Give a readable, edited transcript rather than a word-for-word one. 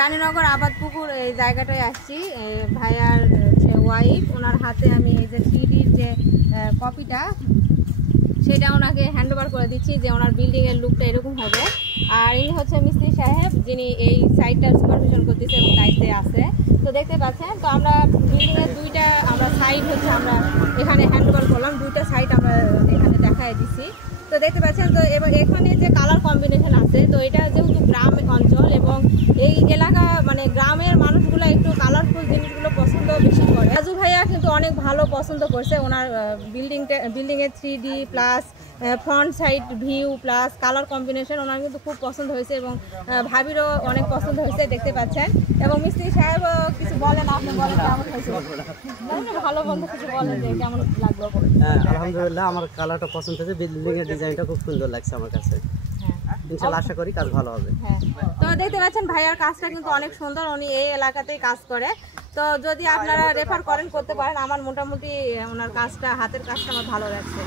রানীনগর আবাদপুকুর এই জায়গাটায় আসছি। ভাইয়ার যে ওয়াইফ, ওনার হাতে আমি এই যে 3Dর যে কপিটা সেটা ওনাকে হ্যান্ড ওভার করে দিচ্ছি যে ওনার বিল্ডিংয়ের লুকটা এরকম হবে। আর ইনি হচ্ছে মিস্ত্রি সাহেব, যিনি এই সাইডটার সুপারভিশন করতেছে এবং দায়িত্বে আছে। তো দেখতে পাচ্ছেন, তো আমরা বিল্ডিংয়ের দুইটা আমরা সাইড হচ্ছে আমরা এখানে হ্যান্ড ওভার করলাম, দুইটা সাইড আমরা এখানে দেখাই দিচ্ছি। তো দেখতে পাচ্ছেন, তো এবার এখানে যে কালার কম্বিনেশন আছে, তো এটা যেহেতু গ্রাম অঞ্চল এবং এই এলাকা মানে গ্রামের মানুষগুলো একটু কালারফুল জিনিসগুলো পছন্দ বেশি করে। রাজু ভাইয়া কিন্তু অনেক ভালো পছন্দ করছে ওনার বিল্ডিংয়ের 3D plus front side view plus colour combination ওনার কিন্তু খুব পছন্দ হয়েছে এবং ভাবিরও অনেক পছন্দ হয়েছে দেখতে পাচ্ছেন। এবং মিস্ত্রি সাহেব কিছু বলেন, আপনি বলেন কেমন হয়েছে, ভালো বন্ধু কিছু বলেন যে কেমন লাগলো। আলহামদুলিল্লাহ, আমার কালারটা পছন্দ হয়েছে, বিল্ডিংয়ের ডিজাইনটা খুব সুন্দর লাগছে আমার কাছে। ইনশাআল্লাহ আশা করি কাজ ভালো হবে। তো দেখতে পাচ্ছেন ভাইয়ার কাজটা কিন্তু অনেক সুন্দর, উনি এই এলাকাতেই কাজ করে। তো যদি আপনারা রেফার করতে পারেন, আমার মোটামুটি ওনার কাজটা হাতের কাজটা আমার ভালো লাগছে।